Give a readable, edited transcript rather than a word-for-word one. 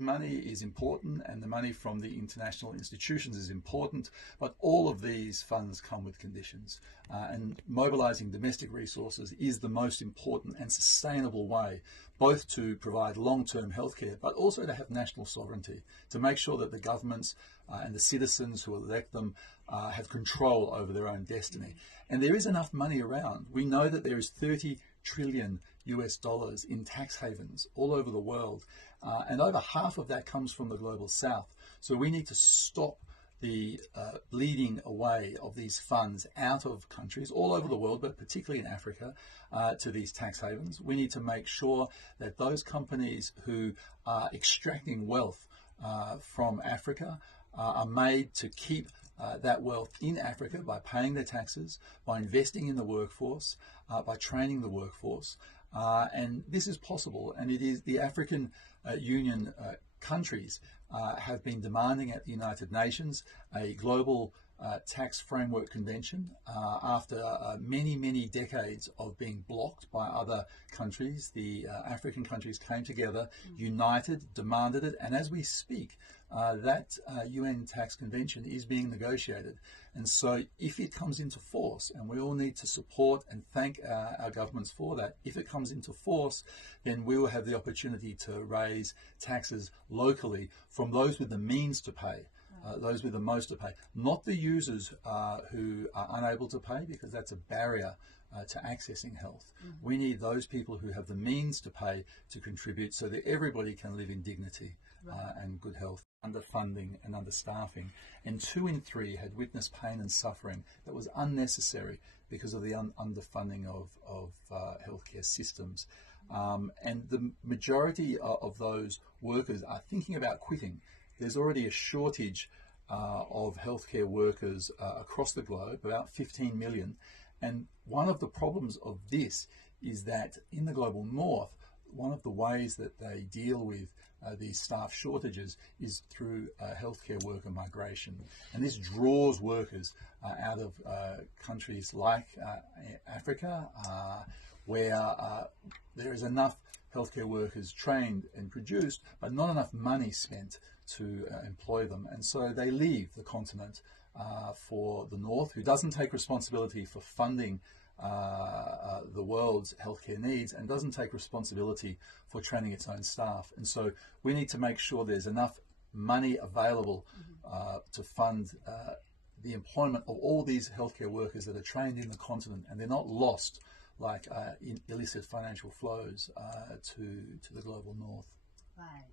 Money is important, and the money from the international institutions is important, but all of these funds come with conditions. And mobilizing domestic resources is the most important and sustainable way, both to provide long-term healthcare, but also to have national sovereignty, to make sure that the governments and the citizens who elect them have control over their own destiny. And there is enough money around. We know that there is 30 trillion US dollars in tax havens all over the world, and over half of that comes from the global south. So we need to stop the bleeding away of these funds out of countries all over the world, but particularly in Africa, to these tax havens. We need to make sure that those companies who are extracting wealth from Africa are made to keep that wealth in Africa by paying their taxes, by investing in the workforce, by training the workforce. And this is possible, and it is the African Union countries have been demanding at the United Nations a global tax framework convention after many decades of being blocked by other countries. The African countries came together, united, demanded it, and as we speak, that UN tax convention is being negotiated. And so if it comes into force, and we all need to support and thank our governments for that, if it comes into force, then we will have the opportunity to raise taxes locally from those with the means to pay. Those with the most to pay, not the users who are unable to pay, because that's a barrier to accessing health. We need those people who have the means to pay to contribute so that everybody can live in dignity and good health. Underfunding and understaffing, and 2 in 3 had witnessed pain and suffering that was unnecessary because of the underfunding of healthcare systems. And the majority of those workers are thinking about quitting. There's already a shortage of healthcare workers across the globe, about 15 million. And one of the problems of this is that in the global north, one of the ways that they deal with these staff shortages is through healthcare worker migration. And this draws workers out of countries like Africa, where there is enough healthcare workers trained and produced, but not enough money spent to employ them. And so they leave the continent for the North, who doesn't take responsibility for funding the world's healthcare needs and doesn't take responsibility for training its own staff. And so we need to make sure there's enough money available to fund the employment of all these healthcare workers that are trained in the continent, and they're not lost like in illicit financial flows to the global north. Right.